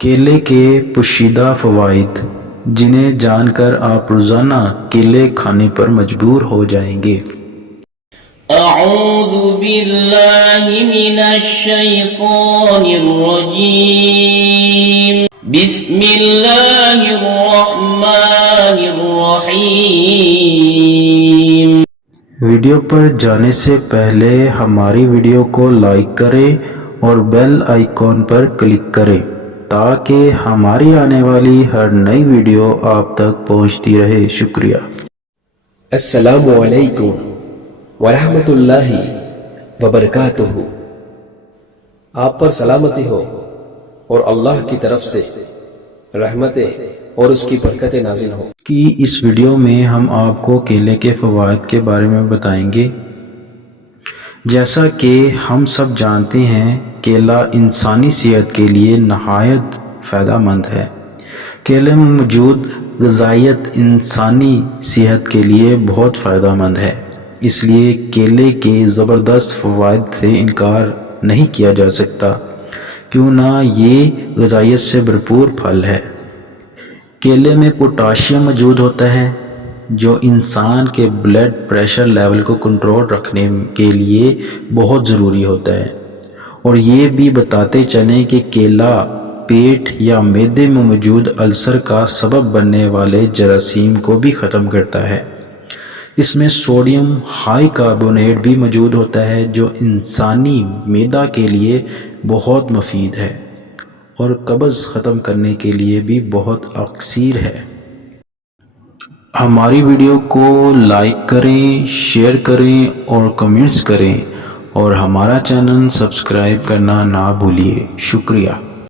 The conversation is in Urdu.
کیلے کے پوشیدہ فوائد جنہیں جان کر آپ روزانہ کیلے کھانے پر مجبور ہو جائیں گے۔ اعوذ باللہ من الشیطان الرجیم، بسم اللہ الرحمن الرحیم۔ ویڈیو پر جانے سے پہلے ہماری ویڈیو کو لائک کریں اور بیل آئیکن پر کلک کریں تاکہ ہماری آنے والی ہر نئی ویڈیو آپ تک پہنچتی رہے۔ شکریہ۔ السلام علیکم ورحمۃ اللہ وبرکاتہ۔ آپ پر سلامتی ہو اور اللہ کی طرف سے رحمتیں اور اس کی برکتیں نازل ہو۔ کہ اس ویڈیو میں ہم آپ کو کیلے کے فوائد کے بارے میں بتائیں گے۔ جیسا کہ ہم سب جانتے ہیں کیلا انسانی صحت کے لیے نہایت فائدہ مند ہے۔ کیلے میں موجود غذائیت انسانی صحت کے لیے بہت فائدہ مند ہے، اس لیے کیلے کے زبردست فوائد سے انکار نہیں کیا جا سکتا، کیوں نہ یہ غذائیت سے بھرپور پھل ہے۔ کیلے میں پوٹاشیم موجود ہوتا ہے جو انسان کے بلڈ پریشر لیول کو کنٹرول رکھنے کے لیے بہت ضروری ہوتا ہے، اور یہ بھی بتاتے چلیں کہ کیلا پیٹ یا معدے میں موجود السر کا سبب بننے والے جراثیم کو بھی ختم کرتا ہے۔ اس میں سوڈیم ہائی کاربونیٹ بھی موجود ہوتا ہے جو انسانی معدہ کے لیے بہت مفید ہے اور قبض ختم کرنے کے لیے بھی بہت اثیر ہے۔ ہماری ویڈیو کو لائک کریں، شیئر کریں اور کمنٹس کریں، اور ہمارا چینل سبسکرائب کرنا نہ بھولیے۔ شکریہ۔